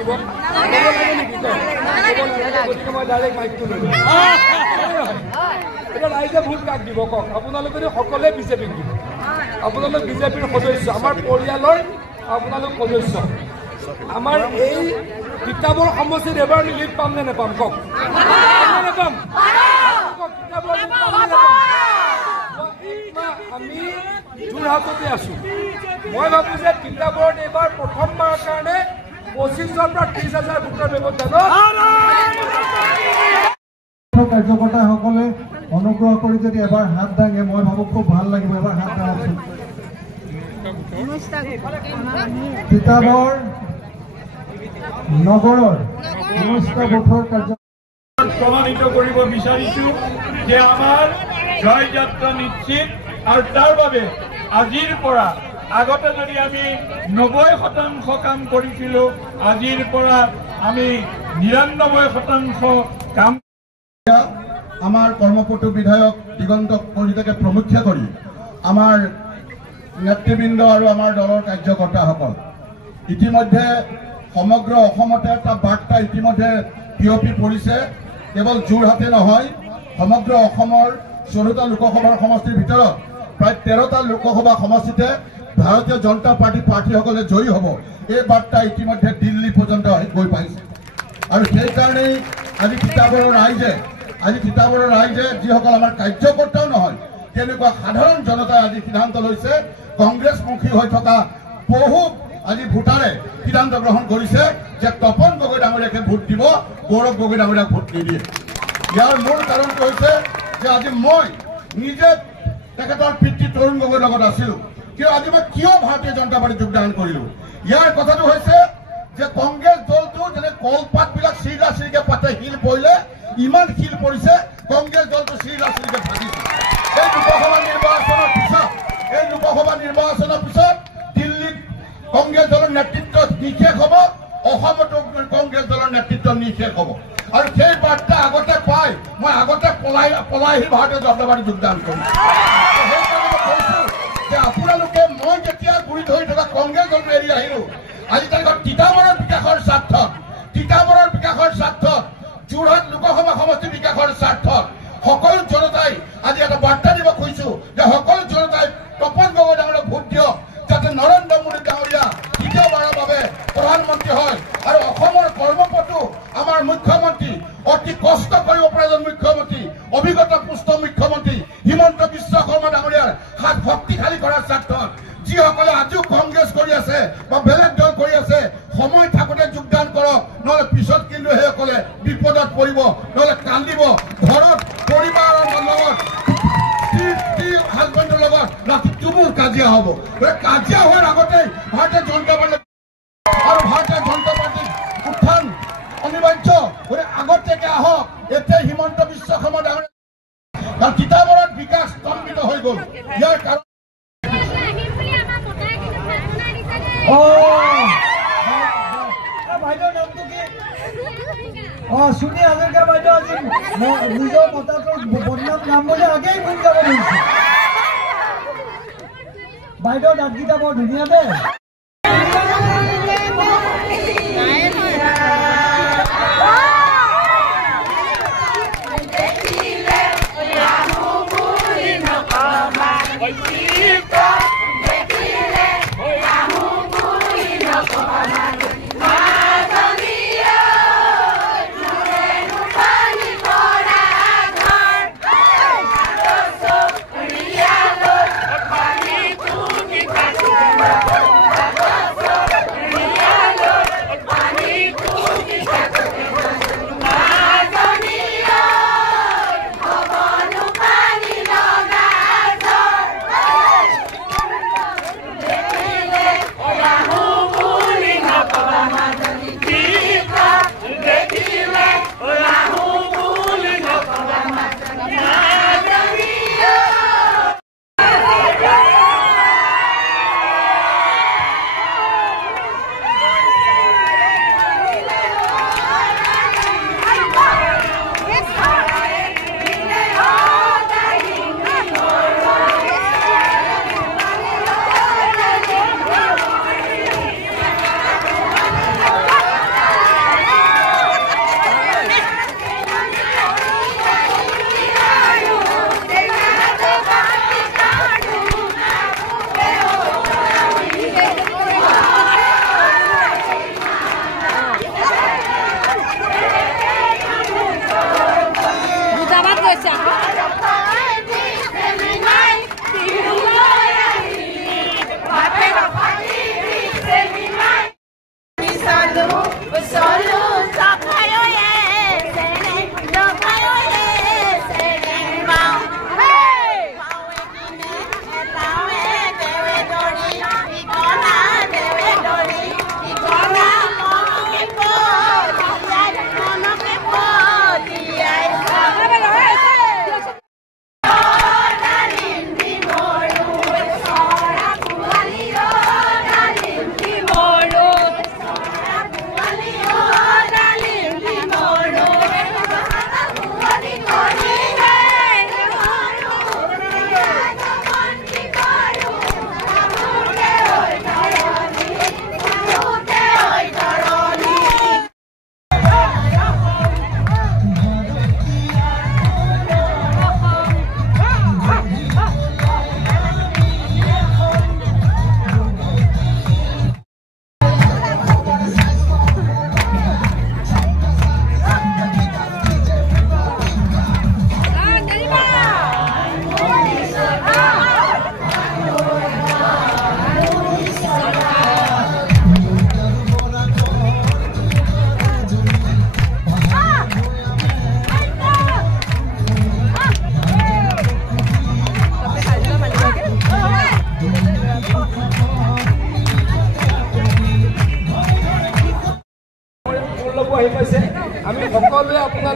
লাগিব গতিকে মই ডাইৰেক্ট মাইকটো লৈ এতিয়া ৰাইজে ভোট কাক দিব কওক আপোনালোকে সকলোৱে বিজেপিক দিব আপোনালোক বিজেপিৰ সদস্য আমাৰ পৰিয়ালৰ আপোনালোক সদস্য আমাৰ এই কিতাপৰ সমষ্টিত এবাৰ লিড পাম নে নেপাম কওক নেপাম আমি যোৰহাটতে আছো মই ভাবো যে কিতাপত এইবাৰ প্ৰথমবাৰৰ কাৰণে 25,000 পৰা 30,000 ভোটৰ ব্যৱস্থা কাৰ্যকৰ্তাসকলে অনুগ্ৰহ কৰি যদি এবাৰ হাত দাঙে মই ভাবো খুব ভাল লাগিব এবাৰ হাত দাঙকচোন তিতাবৰ নগৰৰ সমস্ত ভোটৰ কাৰ্য প্ৰমাণিত কৰিব বিচাৰিছো যে আমাৰ জয়যাত্ৰা নিশ্চিত আৰু তাৰ বাবে আজিৰ পৰা আগতে যদি আমি 90% কাম কৰিছিলো আজিৰ পৰা আমি 99% কাম আমাৰ কৰ্মপটু বিধায়ক দিগন্ত কলিতাকে প্ৰমুখ্যা কৰি আমাৰ নেতৃবৃন্দ আৰু আমাৰ দলৰ কাৰ্যকৰ্তাসকল ইতিমধ্যে সমগ্ৰ অসমতে এটা বাৰ্তা ইতিমধ্যে বিয়পি পৰিছে কেৱল যোৰহাটে নহয় সমগ্ৰ অসমৰ 14টা লোকসভাৰ সমষ্টিৰ ভিতৰত প্ৰায় 13টা লোকসভা সমষ্টিতে ভাৰতীয় জনতা পাৰ্টি প্ৰাৰ্থীসকলে জয়ী হ'ব এই বাৰ্তা ইতিমধ্যে দিল্লী পৰ্যন্ত গৈ পাইছে আৰু সেইকাৰণেই আজি তিতাবৰৰ ৰাইজে যিসকল আমাৰ কাৰ্যকৰ্তাও নহয় তেনেকুৱা সাধাৰণ জনতাই আজি সিদ্ধান্ত লৈছে কংগ্ৰেছমুখী হৈ থকা বহু আজি ভোটাৰে সিদ্ধান্ত গ্ৰহণ কৰিছে যে তপন গগৈ ডাঙৰীয়াকে ভোট দিব গৌৰৱ গগৈ ডাঙৰীয়াক ভোট নিদিয়ে ইয়াৰ মূল কাৰণটো হৈছে যে আজি মই নিজে তেখেতৰ পিতৃ তৰুণ গগৈৰ লগত আছিলো কিন্তু আজি মই কিয় ভাৰতীয় জনতা পাৰ্টীত যোগদান কৰিলো ইয়াৰ কথাটো হৈছে যে কংগ্ৰেছ দলটো যেনে কলপাতবিলাক চিৰিকে পাতে শিল পৰিলে ইমান শিল পৰিছে কংগ্ৰেছ দলটো চিৰিকে ভাগিছে এই লোকসভা নিৰ্বাচনৰ পিছত দিল্লীত কংগ্ৰেছ দলৰ নেতৃত্ব নিশেষ হ'ব অসমতো কংগ্ৰেছ দলৰ নেতৃত্ব নিশেষ হ'ব আৰু সেই বাৰ্তা আগতে পাই মই আগতে পলাই আহি ভাৰতীয় জনতা পাৰ্টীত যোগদান কৰিছো সেইকাৰণে কৈছো যে আপোনালোকে মই যেতিয়া গুৰি ধৰি থকা কংগ্ৰেছ দলটো এৰি আহিলো আজি তাৰিখত তিতাবৰৰ বিকাশৰ স্বাৰ্থত যোৰহাট লোকসভা সমষ্টিৰ বিকাশৰ স্বাৰ্থত সকলো জনতাই আজি এটা বাৰ্তা দিব খুজিছো যে সকলো জনতাই তপন গগৈ ডাঙৰীয়াক ভোট দিয়ক যাতে নৰেন্দ্ৰ মোদী ডাঙৰীয়া দ্বিতীয়বাৰৰ বাবে প্ৰধানমন্ত্ৰী হয় আৰু অসমৰ কৰ্মপটু আমাৰ মুখ্যমন্ত্ৰী অতি কষ্ট কৰিব পৰা এজন মুখ্যমন্ত্ৰী অভিজ্ঞতা পুষ্ট মুখ্যমন্ত্ৰী হিমন্ত বিশ্ব শৰ্মা ডাঙৰীয়াৰ হাত শক্তিশালী কৰাৰ স্বাৰ্থত যিসকলে আজিও কংগ্ৰেছ কৰি আছে বা বেলেগ দল কৰি আছে সময় থাকোঁতে যোগদান কৰক নহলে পিছত কিন্তু সেইসকলে বিপদত পৰিব নহলে কান্দিব ঘৰত পৰিবাৰৰ লগত হাজবেণ্ডৰ লগত ৰাতি তুমুল কাজিয়া হ'ব কাজিয়া হোৱাৰ আগতেই ভাৰতীয় জনতা পাৰ্টি আৰু ভাৰতীয় জনতা পাৰ্টিৰ উত্থান অনিবাৰ্য আগতীয়াকে আহক এতিয়া হিমন্ত বিশ্ব শৰ্মা ডাঙৰীয়া কাৰণ তিতাবৰত বিকাশ স্তম্ভিত হৈ গ'ল ইয়াৰ কাৰণ বাইদেউৰ নামটো কি সুনী হাজৰিকা বাইদেউ আজি নিজৰ মতাটোৰ বদনাম নাম বুলি আগেই ভুল যাব ধৰিছে বাইদেউৰ দাঁতকেইটা বৰ ধুনীয়া দেই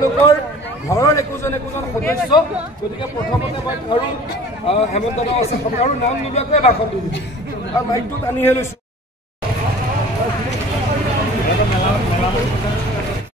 তেওঁলোকৰ ঘৰৰ একোজন সদস্য গতিকে প্ৰথমতে মই আৰু হেমন্ত দাস আছে কাৰো নাম নোলোৱাকৈ ভাষণ দিলোঁ আৰু মাইকটো টানিহে লৈছোঁ